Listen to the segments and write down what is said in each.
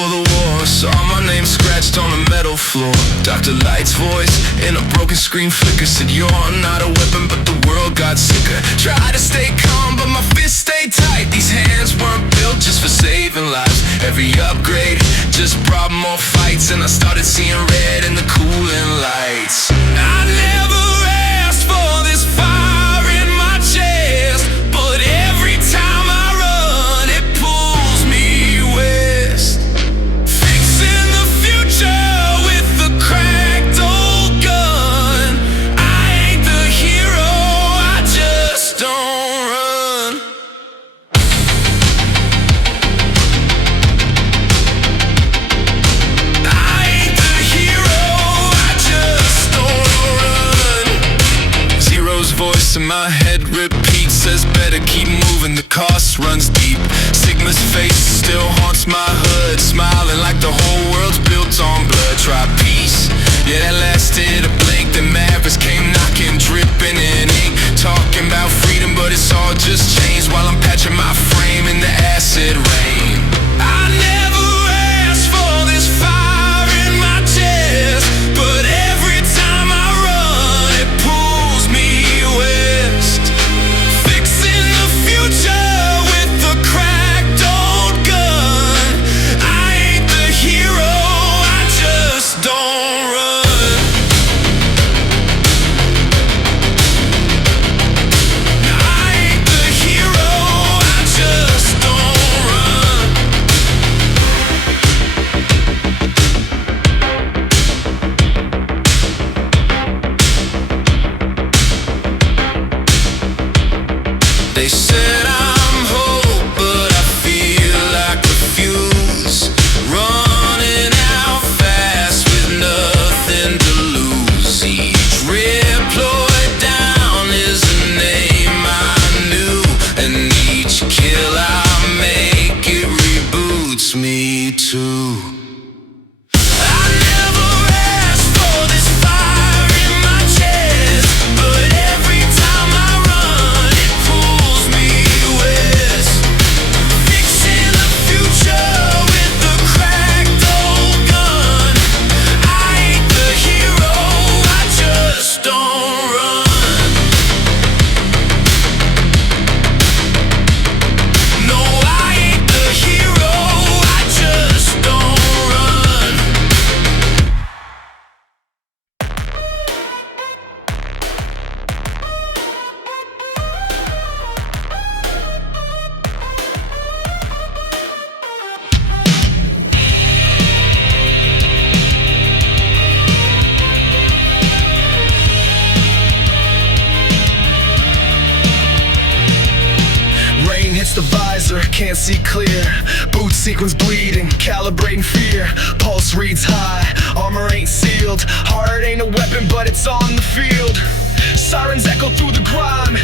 for the war. Saw my name scratched on the metal floor. Dr. Light's voice in a broken screen flicker said, "You're not a weapon, but the world got sicker." Tried to stay calm, but my fists stayed tight. These hands weren't built just for saving lives. Every upgrade just brought more fights, and I started seeing red in the cooling lights. I never asked for this fire in my chest, but every time I run, it pulls me west. Fixing the future with the cracked old gun. I ain't the hero, I just don't run. I ain't the hero, I just don't run. Zero's voice in my head repeats, says better keep moving, the cost runs deep. Sigma's face still haunts my hood, smiling like the whole world's built on blood. Try peace, yeah that lasted a blink. The Mavericks came knocking, dripping in ink, talking about freedom, but it's all just changed while I'm patching my frame in the acid rain. I never asked for this fire in my chest, but every time I run, it pulls me west. Fixing the future with the cracked old gun. I ain't the hero, I just don't run. I ain't the hero, I just don't run. They said I'm hope, but I feel like a fuse, running out fast with nothing to lose. Each rib plowed down is a name I knew, and each kill I make, it reboots me too. I never asked for this fire in my chest, but every time I run, it pulls me west. Fixing the future with the cracked old gun. I ain't the hero, I just don't run. No, I ain't the hero, I just don't run. Rain hits the visor, can't see clear. Boot sequence bleeding, calibrating fear. Pulse reads high, armor ain't sealed. Heart ain't a weapon, but it's on the field. Sirens echo through the grime.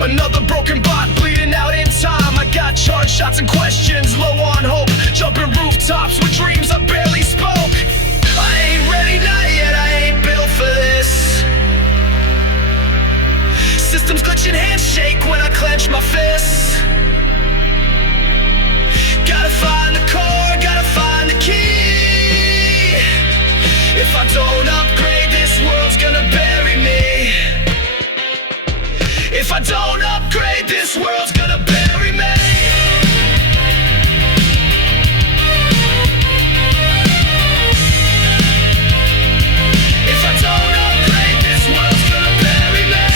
Another broken bot bleeding out in time. I got charged shots and questions, low on hope. Jumping rooftops with dreams I barely spoke. I ain't ready, not yet, I ain't built for this. Systems glitching, hands shake when I clench my fists. Gotta find the core, gotta find the key. If I don't upgrade, this world's gonna bury me. If I don't upgrade, this world's gonna bury me. If I don't upgrade, this world's gonna bury me.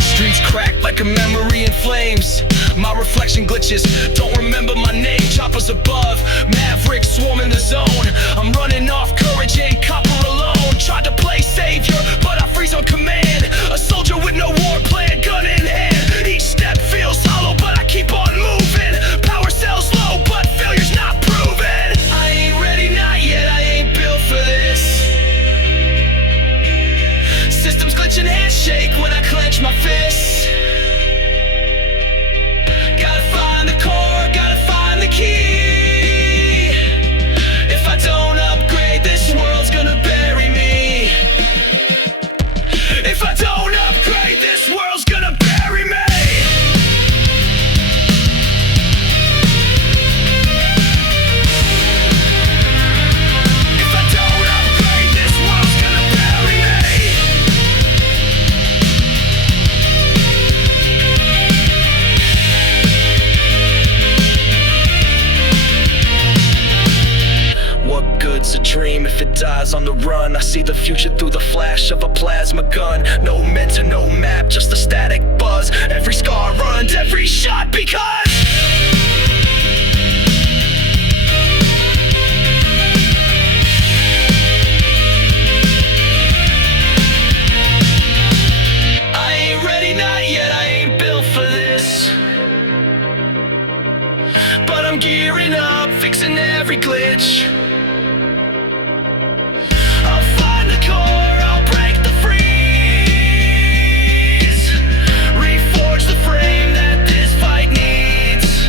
Streets crack like a memory in flames. My reflection glitches, don't remember my name. Choppers above, Maverick swarming the zone. I'm running off courage and copper alone. Tried to play savior, but I freeze on command. A soldier with no war plan, gun in hand. Each step feels hollow, but I keep on moving. Power cells low, but failure's not proven. I ain't ready, not yet, I ain't built for this. Systems glitching, hands shake when I clench my fists. Gotta find the core, gotta find the key. If I don't upgrade, this world's gonna bury me. dies on the run. I see the future through the flash of a plasma gun. No mentor, no map, just a static buzz. Every scar runs, every shot because I ain't ready, not yet, I ain't built for this. But I'm gearing up, fixing every glitch. I'll find the core, I'll break the freeze. Reforge the frame that this fight needs.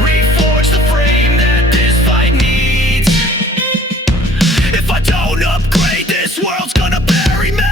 Reforge the frame that this fight needs. If I don't upgrade, this world's gonna bury me.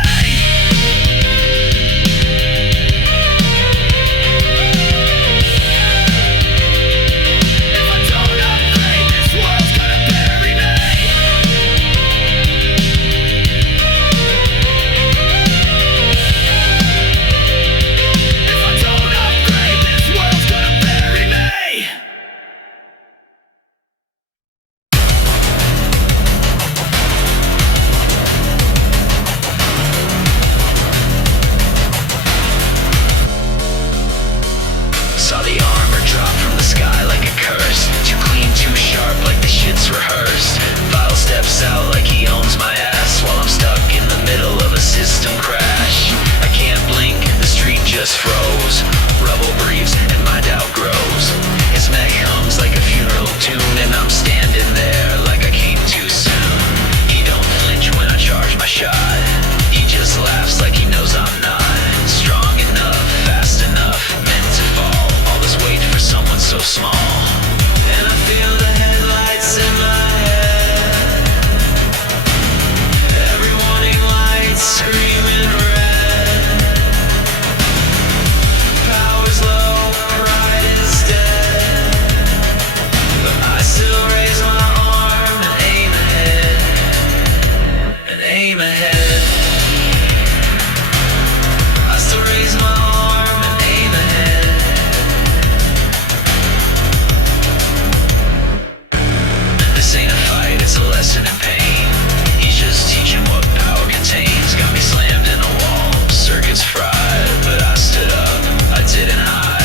Saw the armor drop from the sky like a curse. Too clean, too sharp, like the shit's rehearsed. Vile steps out like he owns my ass, while I'm stuck in the middle of a system crash. I can't blink, the street just froze. Rubble breathes and my doubt grows. His mech hums like a funeral tune, and I'm standing there like I came too soon. He don't flinch when I charge my shot. He just laughs like he knows I'm not strong enough, fast enough, meant to fall. All this wait for someone so small. And I feel the headlights in my head. Every warning light screaming red. Power's low, pride is dead. But I still raise my arm and aim ahead. And aim ahead. I still raise my arm and aim ahead. This ain't a fight, it's a lesson in pain. He's just teaching what power contains. Got me slammed in a wall, circuits fried. But I stood up, I didn't hide.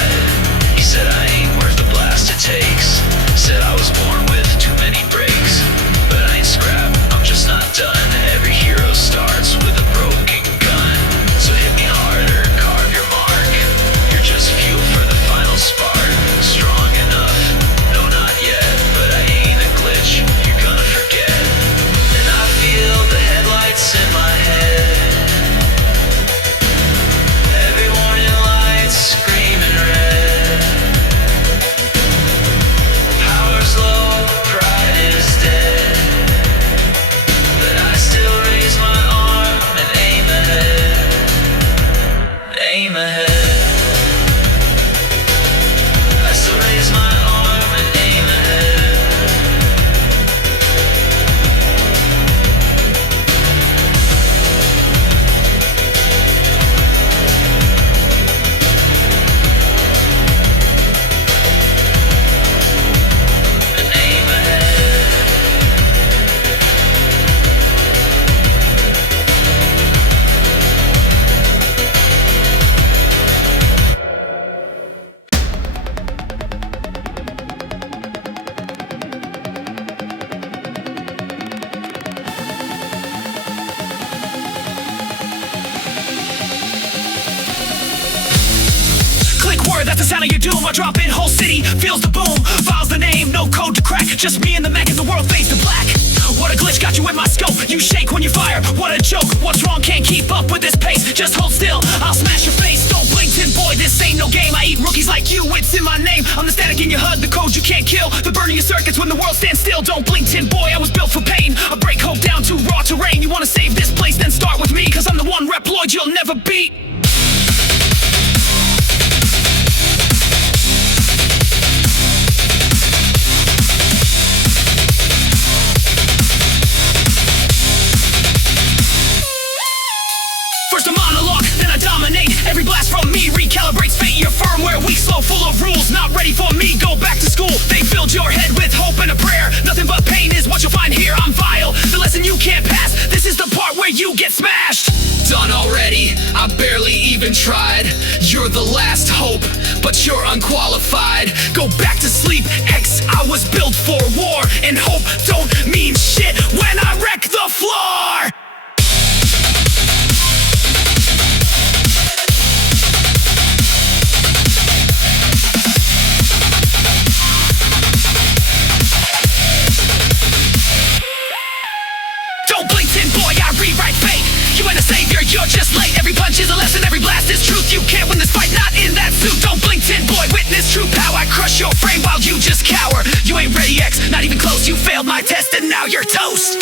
He said I ain't worth the blast it takes. Said I was born with too many breaks. But I ain't scrap, I'm just not done. Every hero starts with a broken gun. So hit me harder, carve your mark. You're just fuel for the final spark. Strong enough, no not yet. But I ain't a glitch, you're gonna forget. And I feel the headlights in my head. Every warning light screaming red. Power's low, pride is dead. But I still raise my arm and aim ahead. Aim ahead. I still raise my arm and aim ahead. And aim ahead. Click word, that's the sound of your doom. I drop in, whole city feels the boom. Files the name, no code to crack. Just me and the mech as the world fades to black. What a glitch, got you in my scope. You shake when you fire, what a joke. What's wrong, can't keep up with this pace. Just hold still, I'll smash your face. Don't blink, tin boy, this ain't no game. I eat rookies like you, it's in my name. I'm the static in your HUD, the code you can't kill. The burning your circuits when the world stands still. Don't blink, tin boy, I was built for pain. I break hope down to raw terrain. You wanna save this place, then start with me. Cause I'm the one Reploid you'll never beat. First a monologue, then I dominate. Every blast from me recalibrates fate. Your firmware weak, slow, full of rules. Not ready for me, go back to school. They filled your head with hope and a prayer. Nothing but pain is what you'll find here. even tried. You're the last hope, but you're unqualified. Go back to sleep, X, I was built for war. And hope don't mean shit when I wreck the floor. Don't blink, tin boy, I rewrite fate. You ain't a savior, you're just late. Every punch is a lesson, every blast is truth. You can't win this fight, not in that suit. Don't blink, tin boy, witness true power. I crush your frame while you just cower. You ain't ready, X, not even close. You failed my test and now you're toast.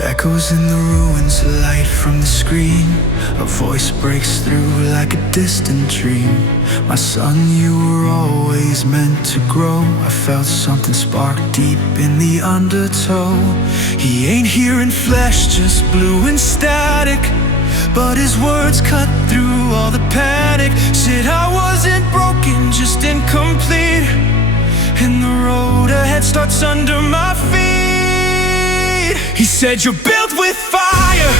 Echoes in the ruins, light from the screen. A voice breaks through like a distant dream. My son, you were always meant to grow. I felt something spark deep in the undertow. He ain't here in flesh, just blue and static, but his words cut through all the panic. Said I wasn't broken, just incomplete, and the road ahead starts under my feet. He said you're built with fire,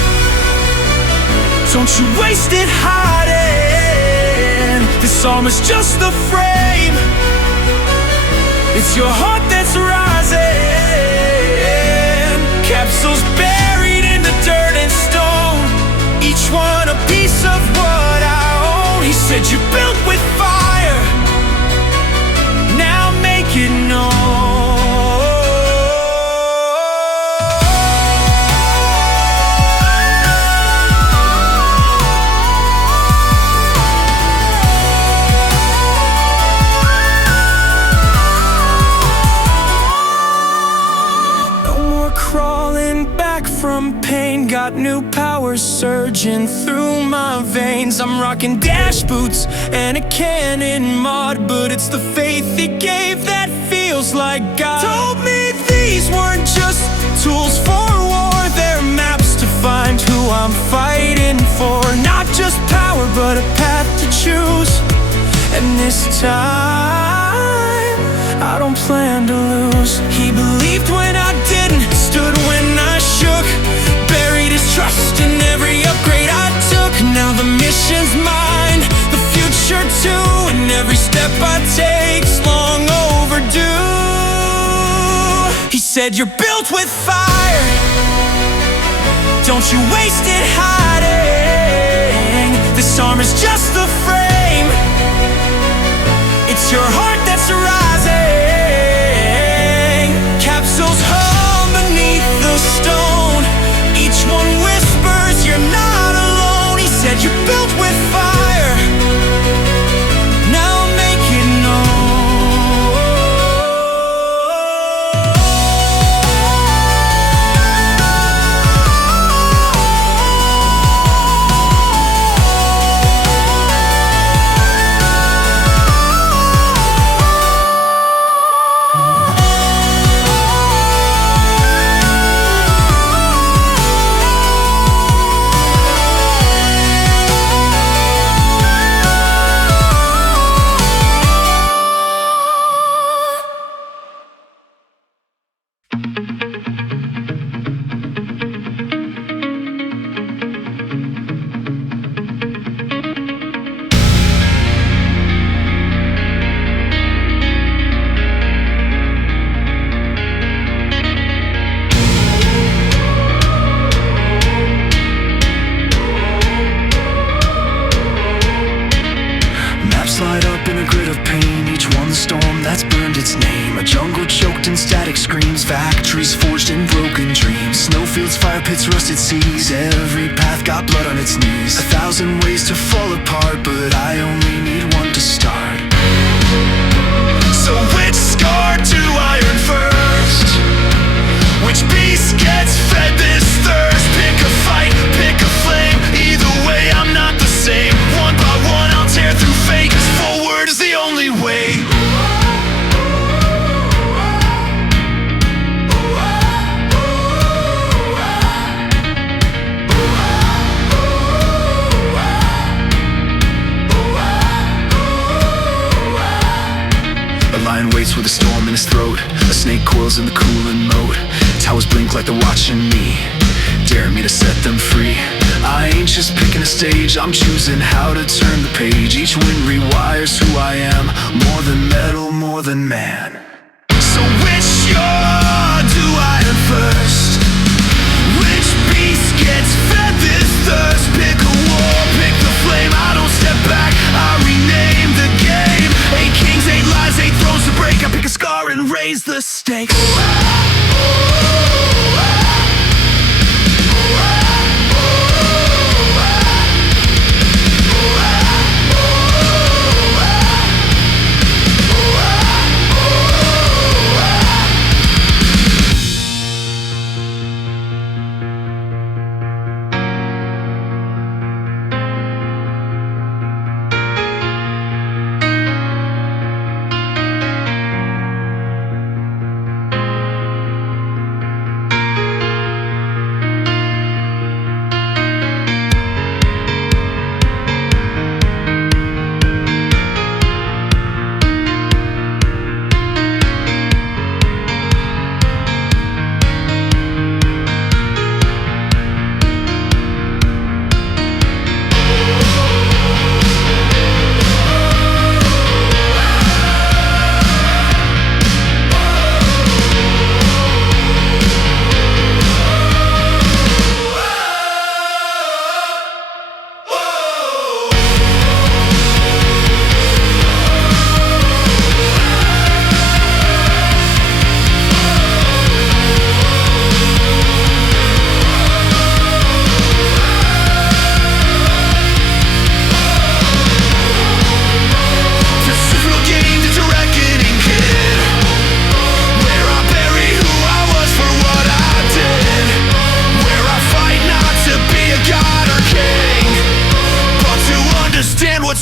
don't you waste it hiding. This armor's just the frame, it's your heart that's rising. Capsules buried in the dirt and stone, each one a piece of what I own. He said you're built with fire, now make it known. from pain, got new powers surging through my veins. I'm rocking dash boots and a cannon mod, but it's the faith he gave that feels like God. Told me these weren't just tools for war, they're maps to find who I'm fighting for. Not just power, but a path to choose. And this time, I don't plan to lose. He believed when I didn't, stood when I shook, buried his trust in every upgrade I took. Now the mission's mine, the future too, and every step I take's long overdue. He said, you're built with fire, don't you waste it hiding. This arm is just the frame, it's your heart that's rising. Capsules hum beneath the stone, each one whispers you're not alone. He said, you're built with fire, now make it known. Factories forged in broken dreams, snowfields, fire pits, rusted seas. Every path got blood on its knees. 1,000 ways to fall apart, but I only need one to start. So which scar do I earn first? Which beast gets fed this thirst? Pick a fight, pick a flame. Either way, I'm not the same. One by one, I'll tear through fate, 'cause forward is the only way. Waits with a storm in his throat, a snake coils in the cooling moat. Towers blink like they're watching me, dare me to set them free. I ain't just picking a stage, I'm choosing how to turn the page. Each wind rewires who I am, more than metal, more than man. So which yard do I earn first? Which beast gets fed this thirst? Pick a war, pick the flame. I don't step back, I rename the game. 8 kings, 8 lies, 8 thrones to break. I pick a scar and raise the stakes.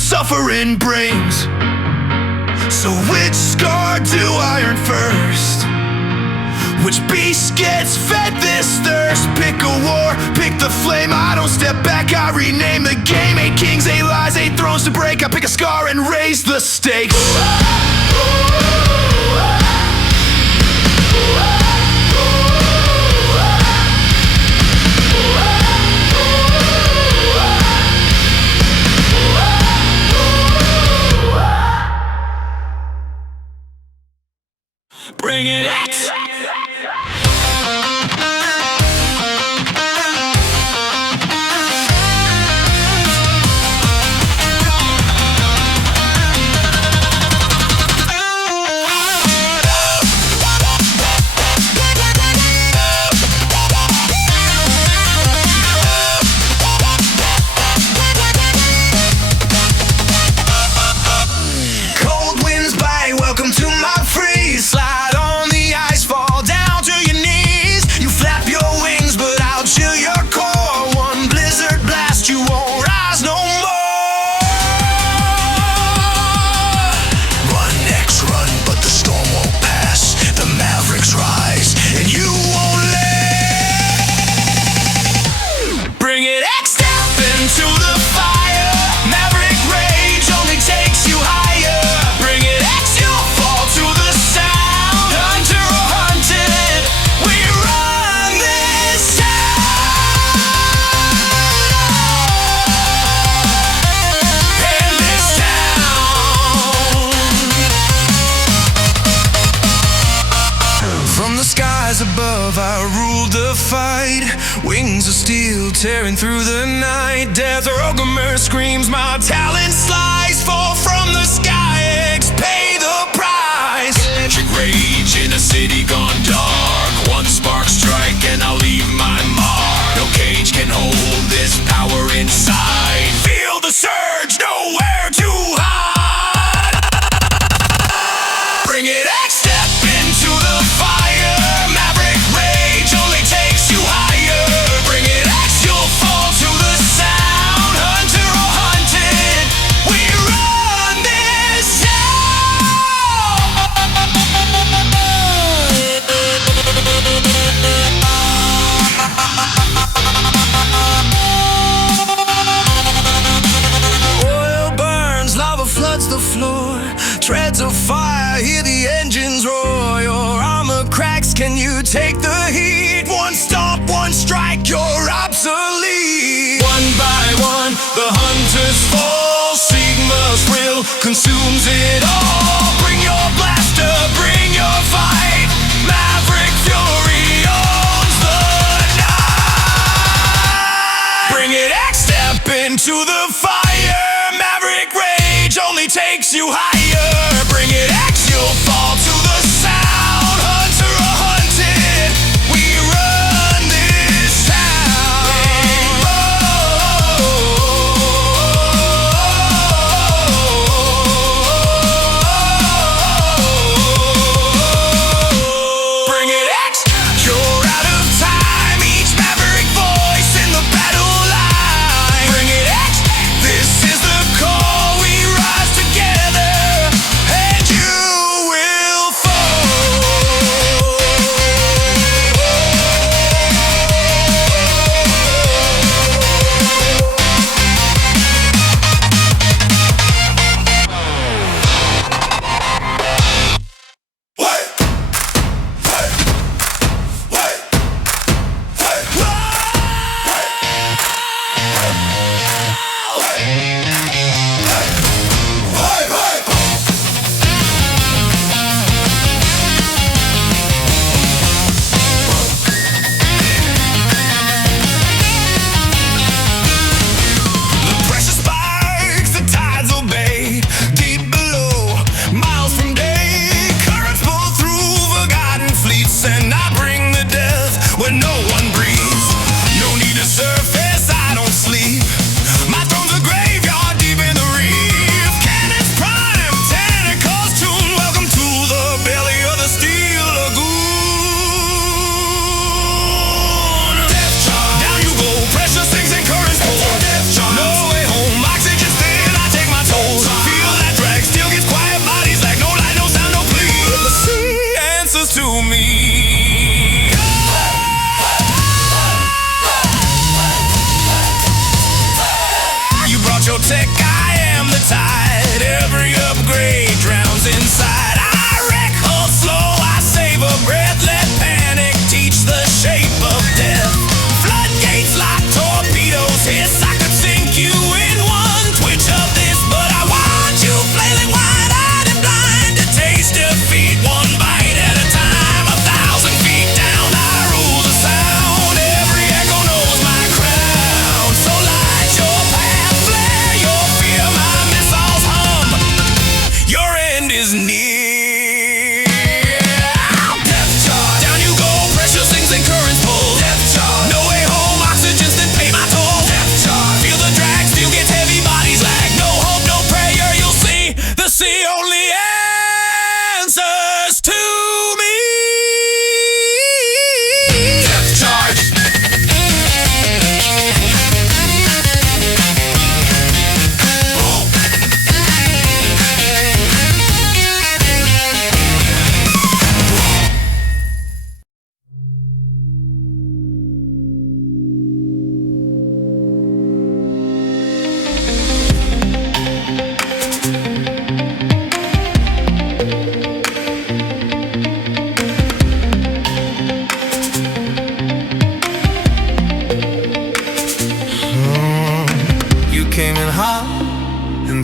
suffering brings. So which scar do I earn first? Which beast gets fed this thirst? Pick a war, pick the flame. I don't step back, I rename the game. 8 kings, 8 lies, 8 thrones to break. I pick a scar and raise the stakes. Bring it X. Cold winds bite, welcome to my freeze. Slide on the ice, fall down to your knees. You flap your wings, but I'll chill your core. One blizzard blast, you won't rise no more. Run, X, run, but the storm won't pass. The Mavericks rise, and you won't let. Bring it X, step into the fire. Maverick rage only takes you higher. Bring it X, you'll fall to the sound. Hunter or hunted, we run this town. In this town. From the skies above, I ruled the fight. Wings of steel tearing through the night. Death or Ogre screams, my talent slice. Fall from the sky, X, pay the price. Electric rage in a city gone dark. One spark strike and I'll leave my mark. No cage can hold this power inside. Feel the surge, nowhere to hide. Bring it X, step into the fire. Maverick rage only takes you higher. Bring it X, you'll fall to the sound. Hunter or hunted, we run this town. Oil burns, lava floods the floor. Treads of fire, hear the engines roar. Your armor cracks, can you take the heat? One stomp, one strike, you're obsolete. One by one, the hunters fall. Sigma's will consumes it all. Bring your blaster, bring your fight. Maverick fury owns the night. Bring it X, step into the fire. Maverick rage only takes you higher. Bring it X, you'll fall to the sound. Hunter or hunted, we run this town. Bring it X, you're out of time. Each Maverick voice in the battle line. Bring it X,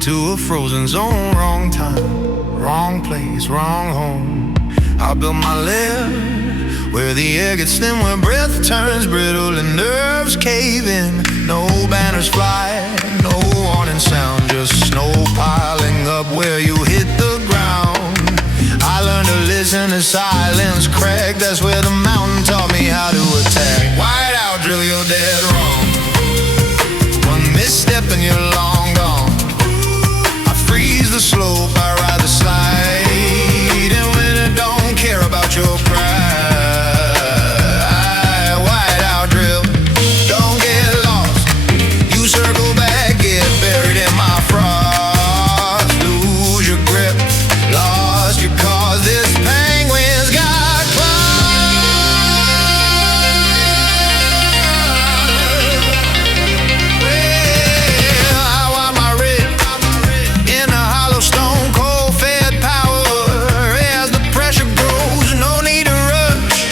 into a frozen zone. Wrong time, wrong place, wrong home. I built my lair where the air gets thin, where breath turns brittle and nerves cave in. No banners fly, no warning sound, just snow piling up where you hit the ground. I learned to listen to silence crack, that's where the mountain taught me how to attack. Whiteout, drill, you're dead wrong. One misstep and you're long gone. I freeze the slope, I ride the slide, and when I don't care about your pride, whiteout drill, don't get lost. You circle back, get buried in my frost. Lose your grip, lost your cause. This penguin's got claws. Well, I want my rib in a hollow stone, cold fed power. As the pressure grows, no need to rush.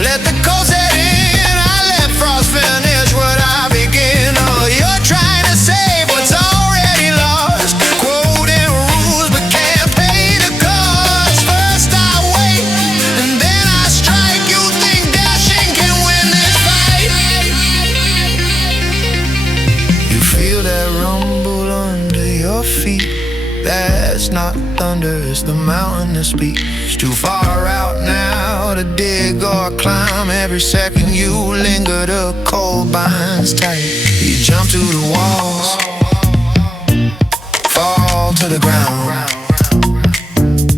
Let the cold set in, I let frost finish what I begin. Oh, you're trying to save what's already lost. Quoting rules but can't pay the cost. First I wait and then I strike. You think dashing can win this fight? You feel that rumble under your feet. That's not thunder, it's the mountain that speaks. Too far out now to dig or climb. Every second you linger, the cold binds tight. You jump to the walls, fall to the ground.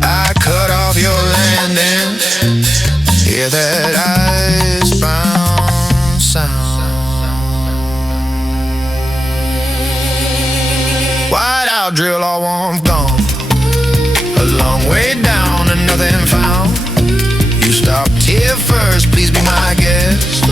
I cut off your landing, hear that ice-bound sound. Whiteout drill, all warmth gone. A long way down and nothing found. You stopped here first, please be my guest.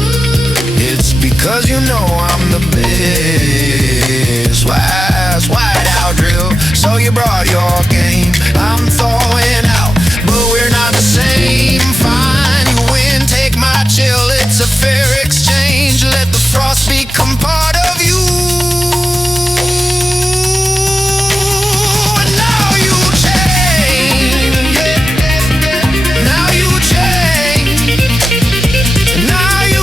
It's because you know I'm the best. Whiteout drill, so you brought your game. I'm thawing out, but we're not the same. Fine, you win, take my chill, it's a fair exchange. Let the frost become part of you. And now you change. Now you change. Now you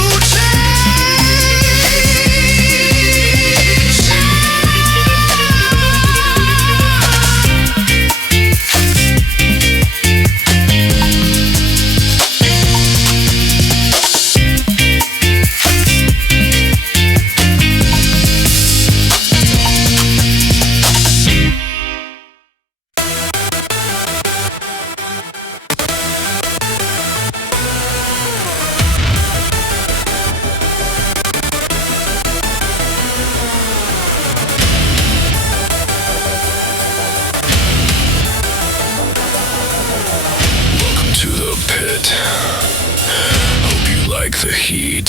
Welcome to the pit. Hope you like the heat.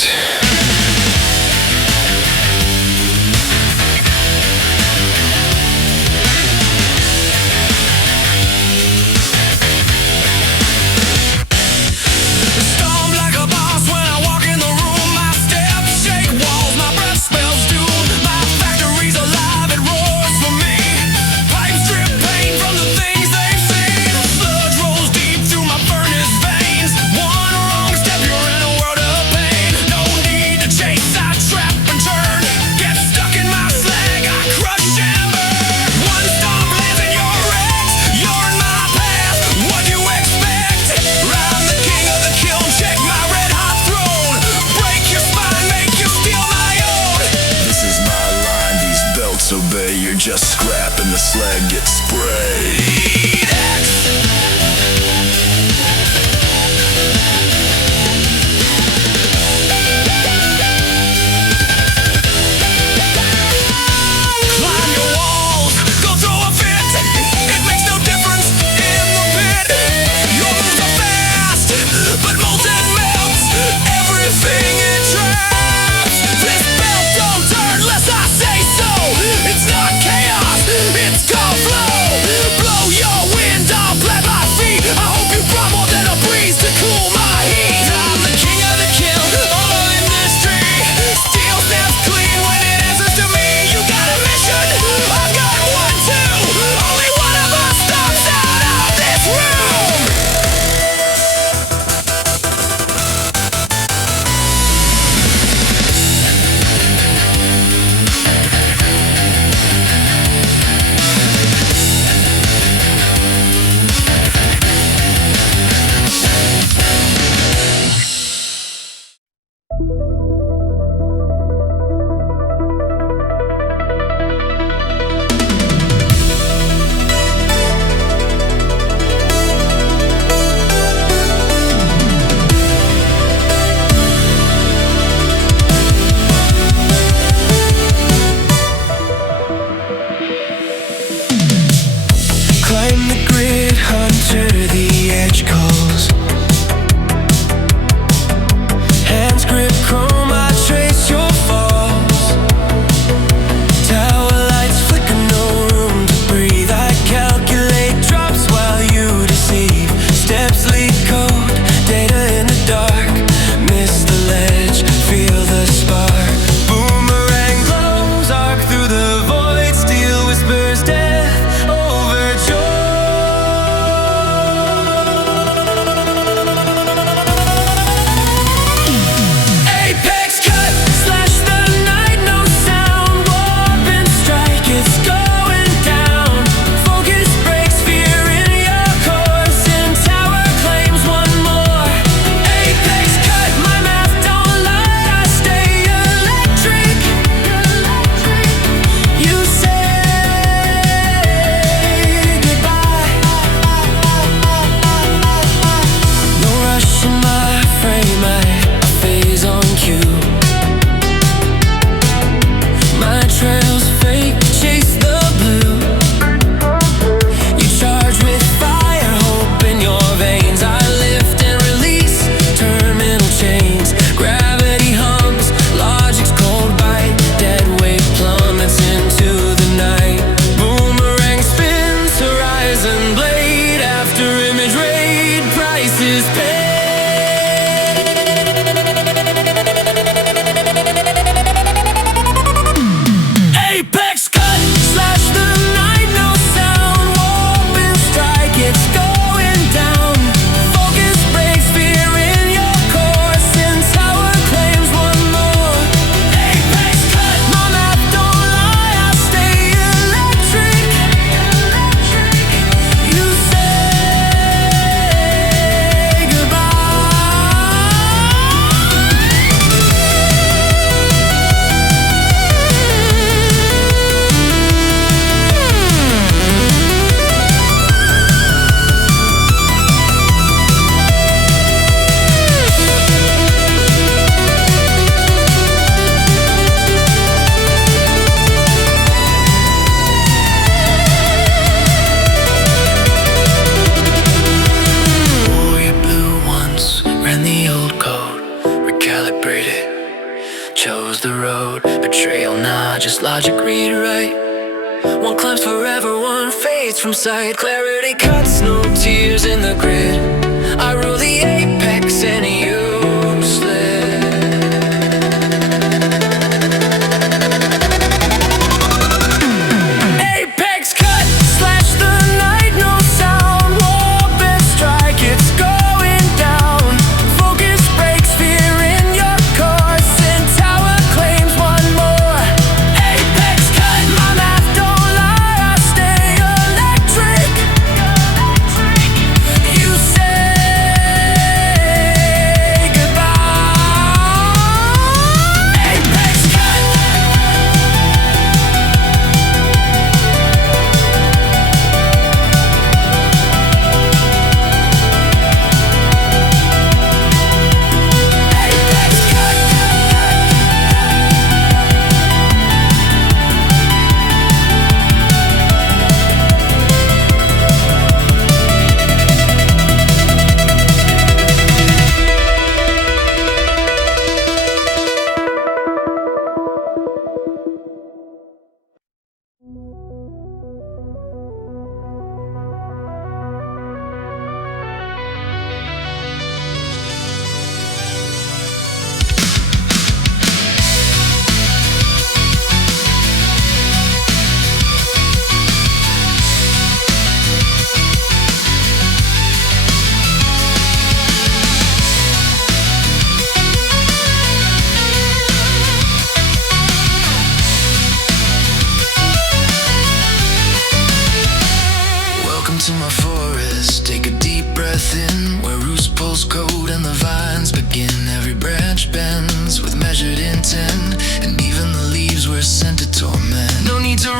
Stomp like a boss when I walk in the room. My steps shake walls, my breath spells doom. My factory's alive, it roars for me. Pipes drip pain from the things they've seen. Sludge rolls deep through my furnace veins. One wrong step, you're in a world of pain. No need to chase, I trap and turn. Get stuck in my slag, I crush and burn. One stomp lands in your wrecks. You're in my past, what do you expect? I'm the king of the kiln, check my red hot throne. Break your spine, make you steal my own. This is my line, these belts obey. You're just scrap and the slag gets sprayed. Climb your walls, go throw a fit. It makes no difference in the pit. Your moves are fast, but molten melts everything it traps. This belt don't turn unless I say so. It's not chaos, it's called flow. Blow your wind, I'll blab throat. Betrayal, nah, just logic rewrite. One climbs forever, one fades from sight. Clarity cuts, no tears in the grid. I rule the apex and useless. Apex cut, slash the night, no sound. Warp and strike, it's going down. Focus breaks, fear in your core. Sin tower claims one more. Apex cut, my math don't lie, I stay electric. You say goodbye. Apex cut. Welcome to my forest, take a deep breath in, where roost pulls code and the vines begin. Every branch bends with measured intent, and even the leaves were sent to torment. No need to roar,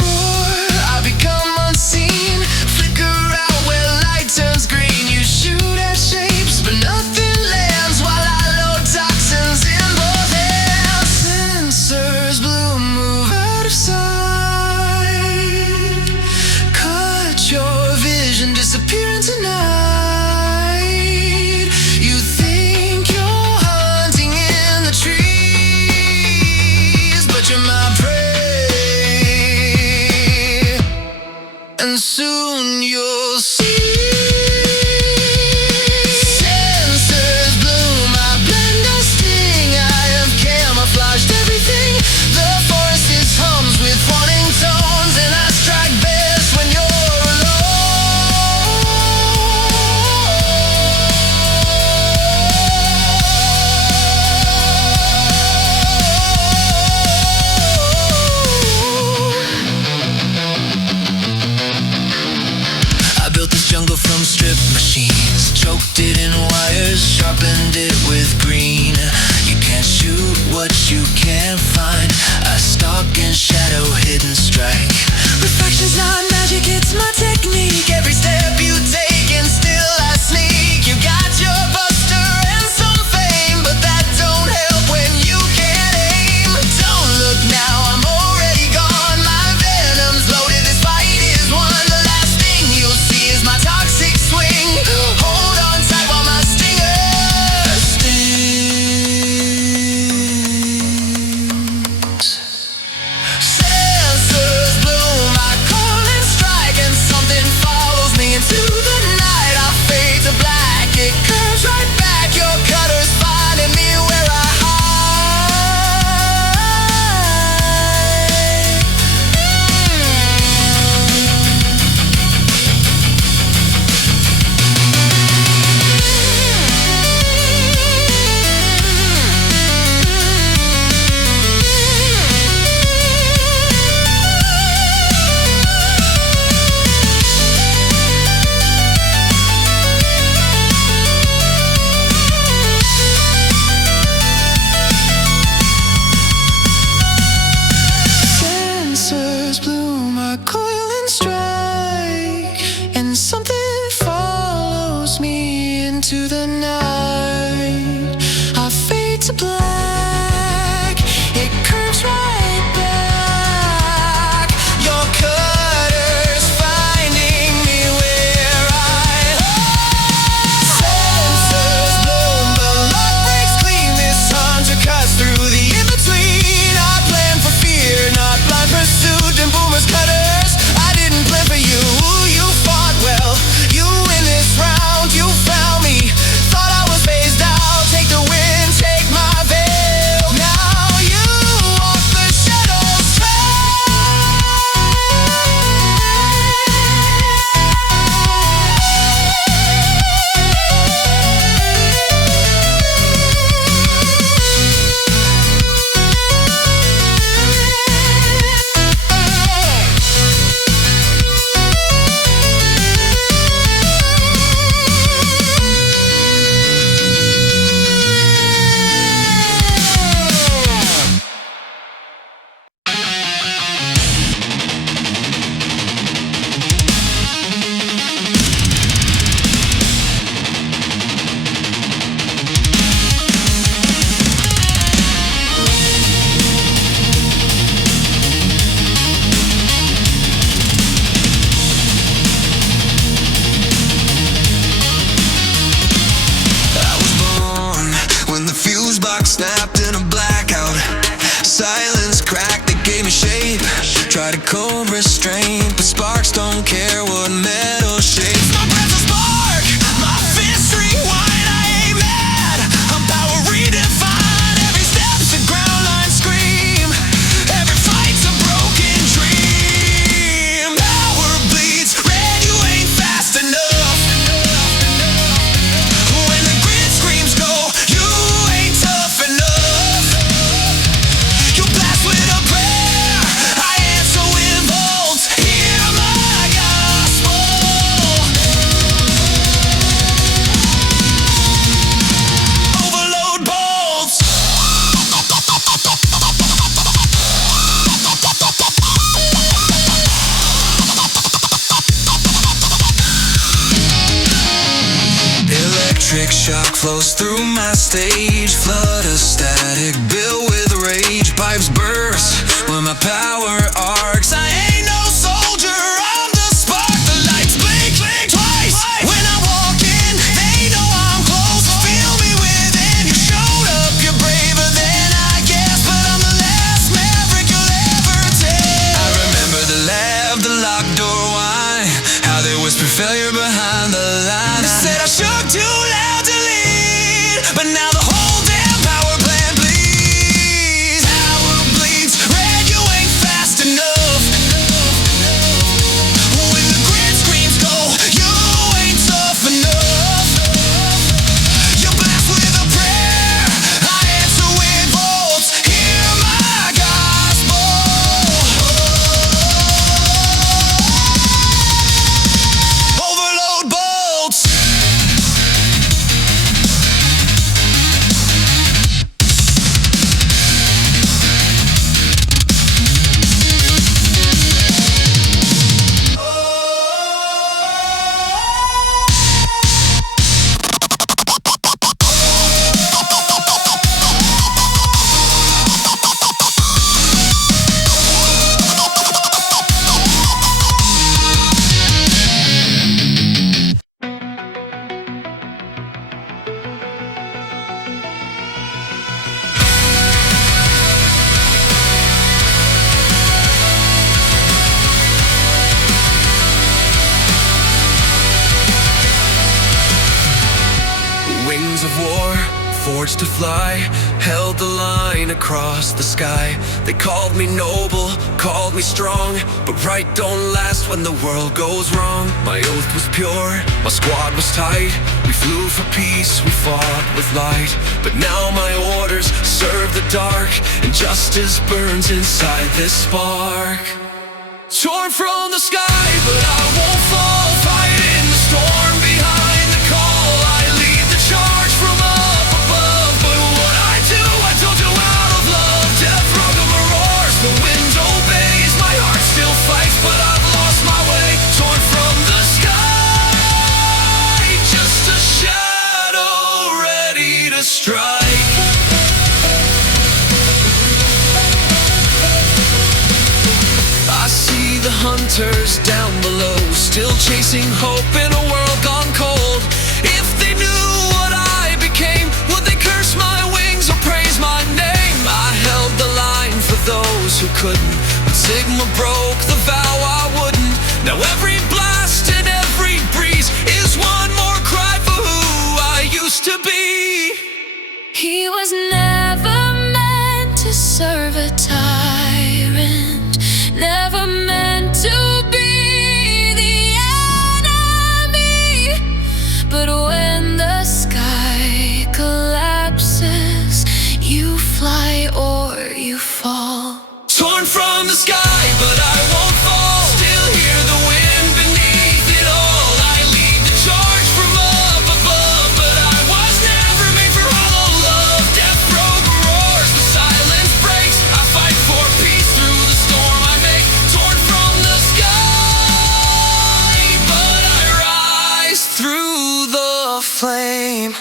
I become unseen. Flicker out where light turns green. You shoot at shapes, but nothing lands while I load toxins in both hands. Sensors bloom, move out of sight. Cut your vision, disappear into night. You think you're hunting in the trees, but you're my prey. silence crack that gave me shape. Try to cold restraint, but sparks don't care what metal shapes. My breath's a spark, my fist ring wide. I ain't mad, I'm power redefined. Every step's a ground line scream, every fight's a broken dream. Power bleeds red, you ain't fast enough. When the grid screams go, you ain't tough enough. You blast with a prayer, I answer with bolts. Hear my gospel. Overload bolts. Electric shock flows through my stage. Flood of static, built with rage. Pipes burst when my power arcs. I ain't no soldier, I'm the spark. The lights blink, blink twice. When I walk in, they know I'm close. Feel me within. You showed up, you're braver than I guess, but I'm the last Maverick you'll ever take. I remember the lab, the locked door whine, how they whisper failure behind the line. They said I shook too loud to lead, but now the whole damn power plant bleeds. Power bleeds red, you ain't fast enough. When the grid screams go, you ain't tough enough. You blast with a prayer, I answer with bolts. Hear my gospel. Overload bolts. Wings of war, forged to fly, held the line across the sky. They called me noble, called me strong, but right don't last when the world goes wrong. My oath was pure, my squad was tight. We flew for peace, we fought with light. But now my orders serve the dark, and justice burns inside this spark. Torn from the sky, but I won't fall. Fight in the storm behind the call. I lead the charge from up above, but what I don't do out of love. Death from a roars, the wind obeys. My heart still fights, but I've lost my way. Torn from the sky, just a shadow ready to strike. I see the hunters down below, still chasing hope in a world gone cold. If they knew what I became, would they curse my wings or praise my name? I held the line for those who couldn't. When Sigma broke the vow, I wouldn't. Now every blast and every breeze is one more cry for who I used to be. He was never meant to serve a tyrant, never meant to be the enemy. But when the sky collapses, you fly or you fall. Torn from the sky, but I won't fall. Still hear the wind beneath it all. I lead the charge from up above, but I was never made for hollow love. Death broke roars, the silence breaks. I fight for peace through the storm I make. Torn from the sky, but I rise through the flame.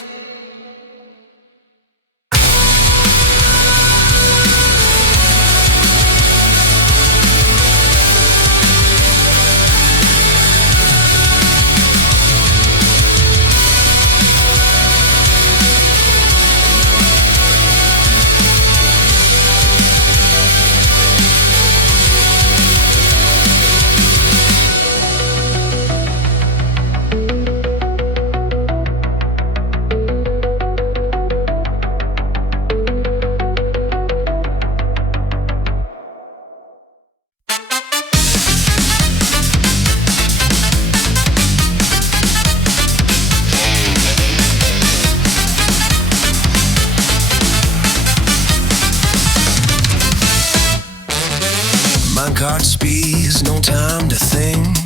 cart speeds, no time to think.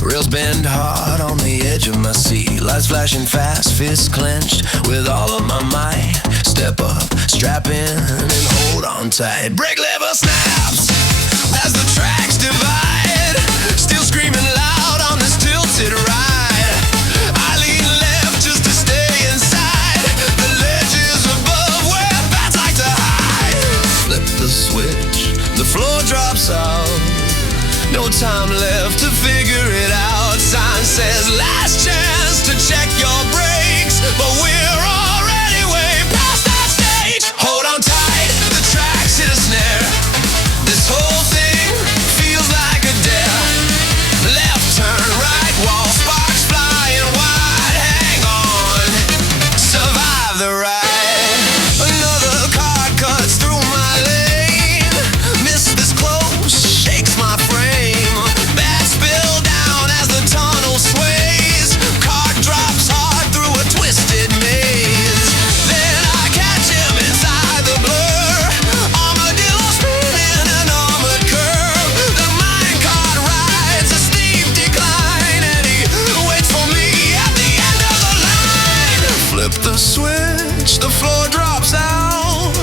Rails bend hard on the edge of my seat. Lights flashing fast, fists clenched with all of my might. Step up, strap in, and hold on tight. Brake lever snaps as the tracks divide. Still screaming loud on this tilted ride. I lean left just to stay inside the ledges above where bats like to hide. Flip the switch, the floor drops out. No time left to figure it out. Sign says last chance to check your brakes, but we're already way past that stage. Hold on tight, the tracks hit a snare. This whole thing feels like a dare. Left turn, right wall, sparks flying wide. Hang on, survive the ride. Another car cuts through my lane. Miss this close, shakes my frame. Bats spill down as the tunnel sways. Car drops hard through a twisted maze. Then I catch him inside the blur. Armadillo spinning an armored curve. The minecart rides a steep decline, and he waits for me at the end of the line. Flip the switch, the floor drops out.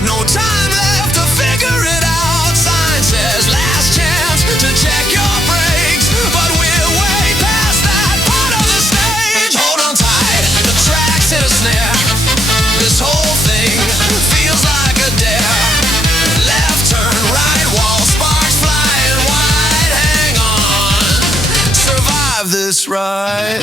No time left to figure it out. Sign says last chance to check your brakes, but we're way past that part of the stage. Hold on tight, the tracks hit a snare. This whole thing feels like a dare. Left turn, right wall, sparks flying wide. Hang on, survive this ride.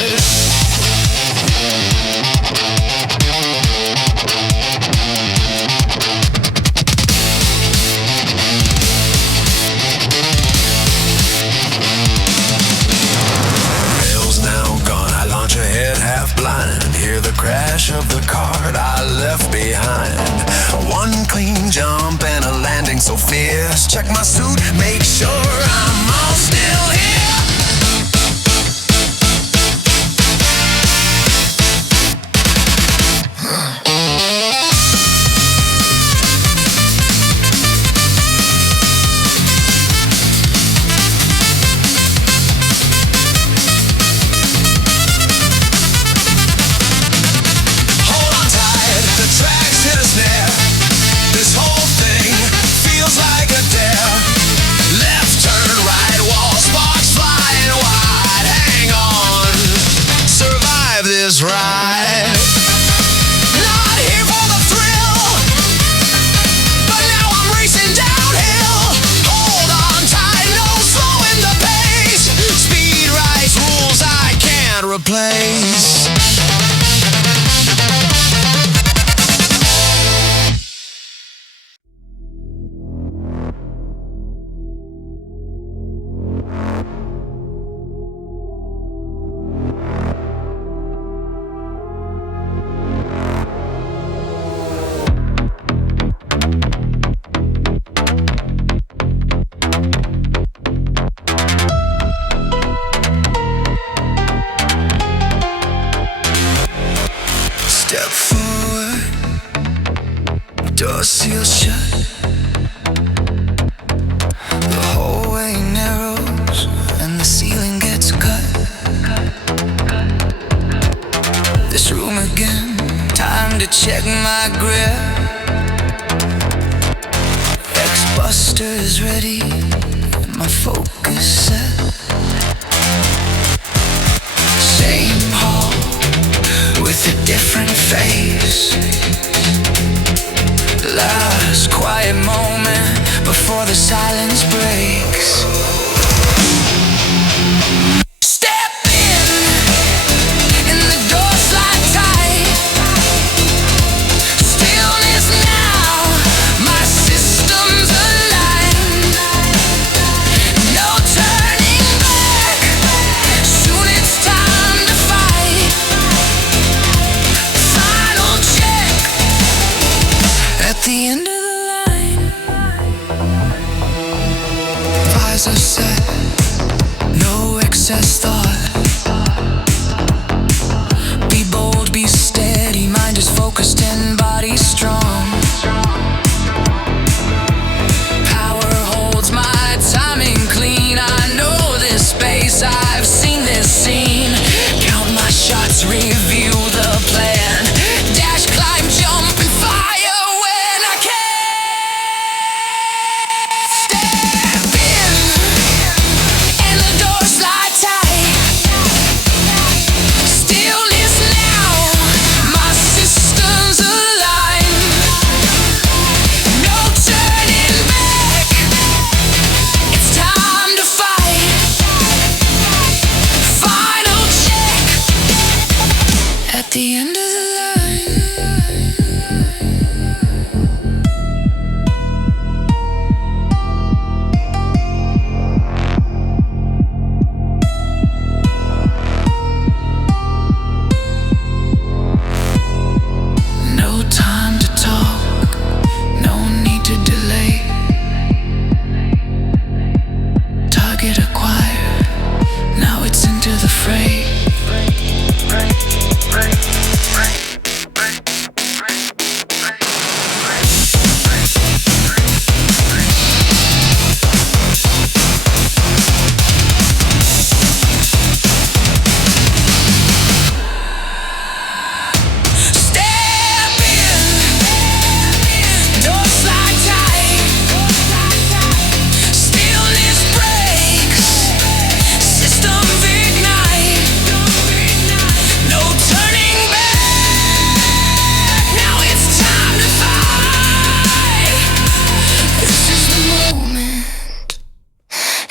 Rails now gone, I launch ahead half blind. Hear the crash of the cart I left behind. One clean jump and a landing so fierce. Check my suit, make sure I'm all still here. Hold on tight, the tracks hit a snare. This whole thing feels like a dare. Left turn, right wall, sparks flying wide. Hang on, survive this ride. Not here for the thrill, but now I'm racing downhill. Hold on tight, no slowing the pace. Speed rights rules I can't replace. Step forward, door sealed shut. The hallway narrows and the ceiling gets cut. This room again, time to check my grip. X-Buster is ready, my focus set. Same hall with a different face. Last quiet moment before the silence breaks. Step in, and the door slide tight. Stillness now, my system's aligned. No turning back, soon it's time to fight. Final check at the end of the line. Visor set.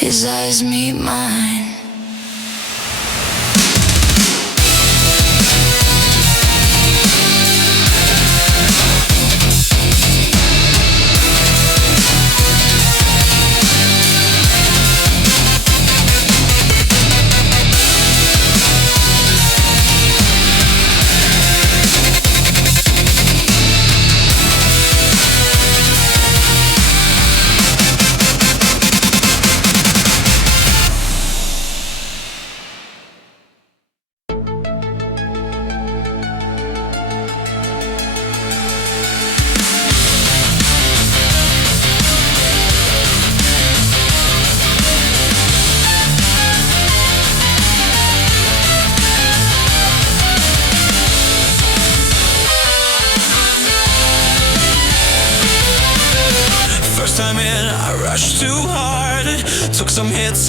his eyes meet mine.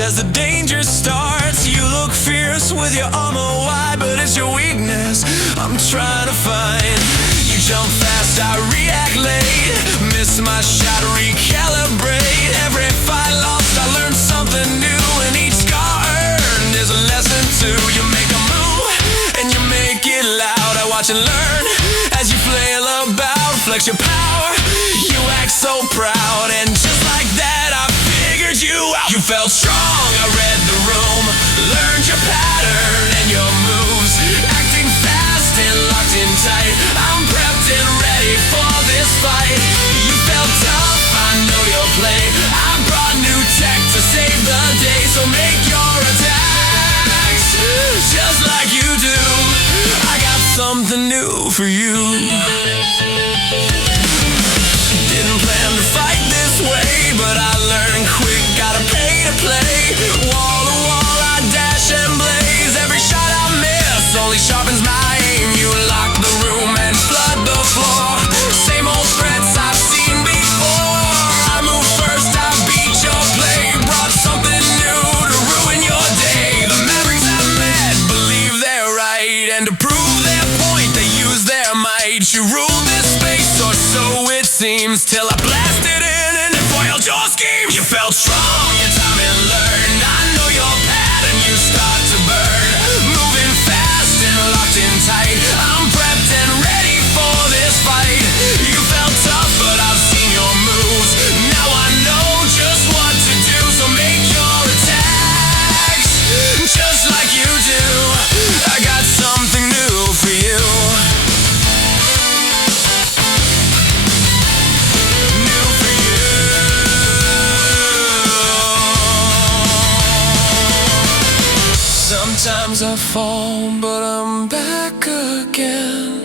As the danger starts, you look fierce with your armor wide, but it's your weakness I'm trying to find. You jump fast, I react late, miss my shot, recalibrate. Every fight lost, I learned something new, and each scar earned is a lesson too. You make a move, and you make it loud. I watch and learn as you flail about, flex your power, you act so proud, and just like that I figured you out. You felt strong, I read the room, learned your pattern and your moves, acting fast and locked in tight. I'm prepped and ready for this fight. You felt tough, I know your play. I brought new tech to save the day, so make your attacks just like you do. I got something new for you. Didn't plan to fight this way, but I learned quick, gotta pay to play. Wall to wall I dash and blaze. Every shot I miss only sharpens my aim. You lock the room and flood the floor. Same old threats I've seen before. I move first, I beat your play. Brought something new to ruin your day. The Mavericks I met believe they're right, and to prove their point they use their might. You rule this space, or so it seems, till I blasted in and it foiled your schemes. You felt strong, your time and learned. I know your pattern, you start to burn. Moving fast and locked in tight. I'm prepped and ready for this fight. You felt tough, but I've seen your moves. Now I know just what to do, so make your attacks just like you do. I got something new for you. Sometimes I fall, but I'm back again.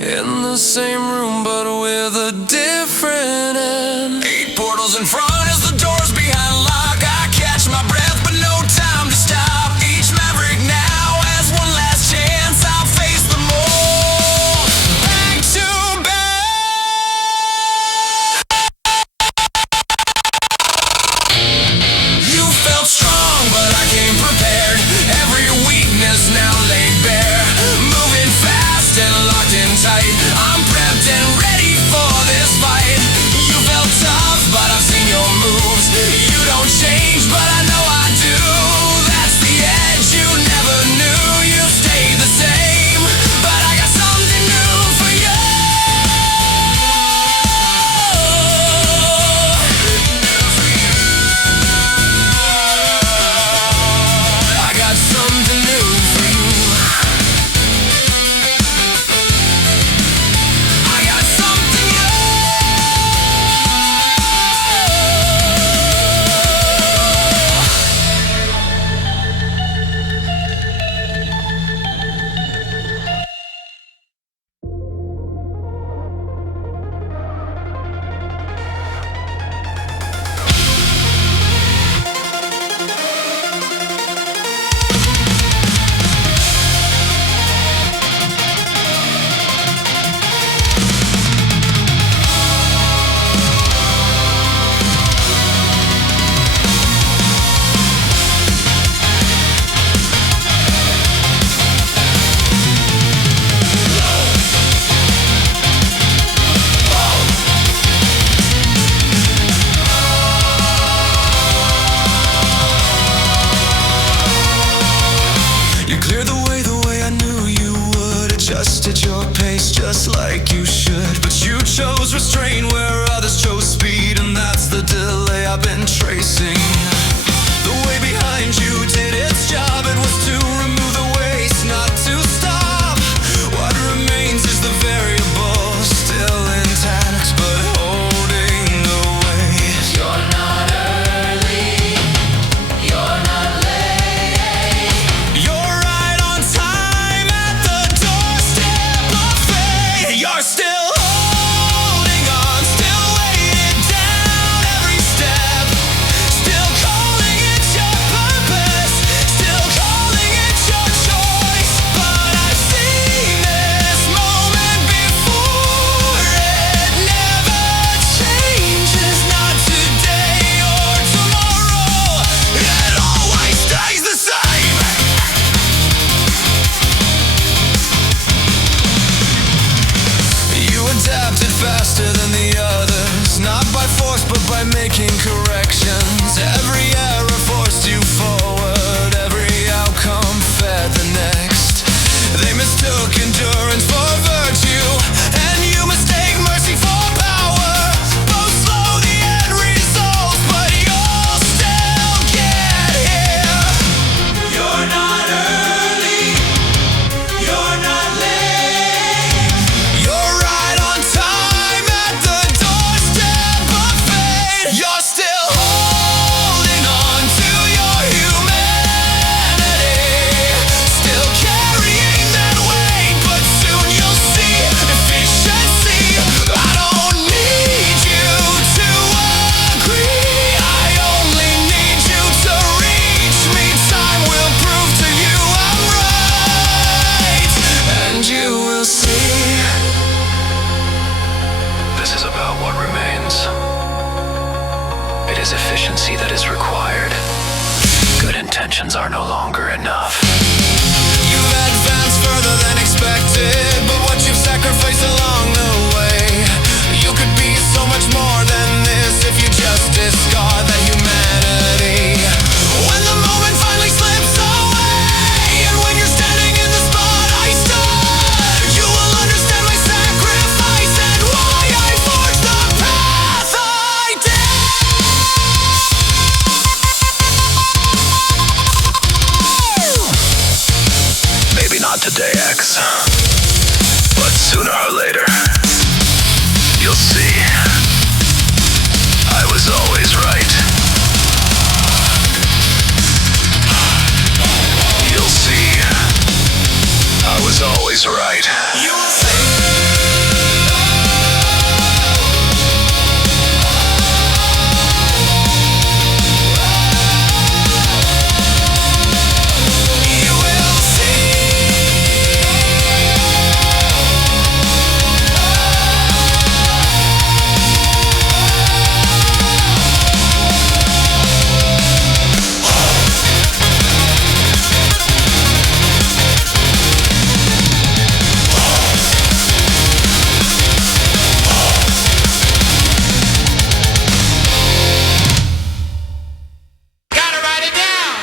In the same room, but with a different end. 8 portals in front as the doors behind lock. I catch my breath, but no time to stop. Each Maverick now has one last chance. I'll face them all, back to back. You felt strong, but I came prepared. Every weakness now laid bare. Moving fast and locked in tight. I'm prepped and ready for this fight. You felt tough, but I've seen your moves. You don't change, but I know I do. That's the edge you never knew. You stayed the same, but I got something new for you. I got something new for you. I got something new. just like you should. But you chose restraint where others chose speed, and that's the delay I've been tracing. The way behind you did its job. It was to remove the waste, not to stop. What remains is the variable, still intact, but holding the weight. You're not early, you're not late. You're right on time at the doorstep of fate. You're still holding on, still weighted down every step. Still calling it your purpose, still calling it your choice. But I've seen this moment before. It never changes, not today or tomorrow. It always stays the same. You adapted faster than the others, not by force but by making corrections. Every error forced you forward, every outcome fed the next. They mistook endurance for virtue, and you mistake mercy for power. Both slow the end results, but you'll still get here. You're not early, you're not late. You're right on time at the doorstep of fate. You're still holding on to your humanity, still carrying that weight, but soon you'll see efficiency. I don't need you to agree, I only need you to reach me. Time will prove to you I'm right, and you will see. This is about what remains. It is efficiency that is required. Good intentions are no longer enough. You've advanced further than expected, but what you've sacrificed along the way, you could be so much more than this if you just discard that humanity. When the moment finally slips away, and when you're standing in the spot I stood, you will understand my sacrifice and why I forged the path I did. Maybe not today, X. But sooner or later, you'll see. I was always right. You'll see. I was always right. You will see. You will gotta write it down.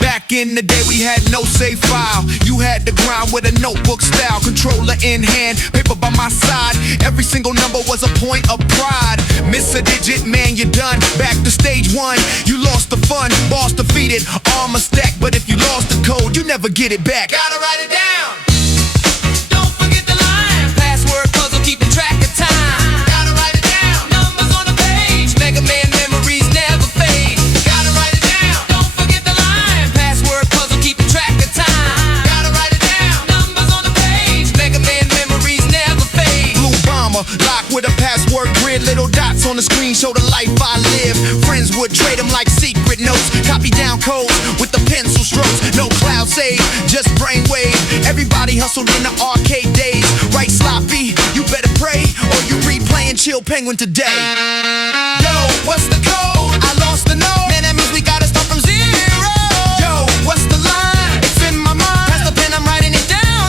Back in the day we had no save file. You had to grind with a notebook style, controller in hand, paper by my side. Every single number was a point of pride. Miss a digit, man, you're done. Back to stage one, you lost the fun. Boss defeated, armor stacked, but if you lost the code, you never get it back. Gotta write it down. Don't forget the line. Password puzzle keeping track of time. Gotta write it down. Numbers on the page. Mega Man memories never fade. Gotta write it down. Don't forget the line. Password puzzle keeping track of time. Gotta write it down. Numbers on the page. Mega Man memories never fade. Blue bomber, locked with a password grid. Little dots on the screen show the life I live. Friends would trade them like secret notes. Copy down codes with the pencil strokes. No cloud save, just brainwave. Everybody hustled in the arcade days. Right sloppy, you better pray, or you replaying Chill Penguin today. Yo, what's the code? I lost the note. Man, that means we gotta start from zero. Yo, what's the line? It's in my mind. Press the pen, I'm writing it down.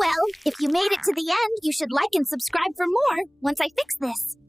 Well, if you made it to the end, you should like and subscribe for more once I fix this.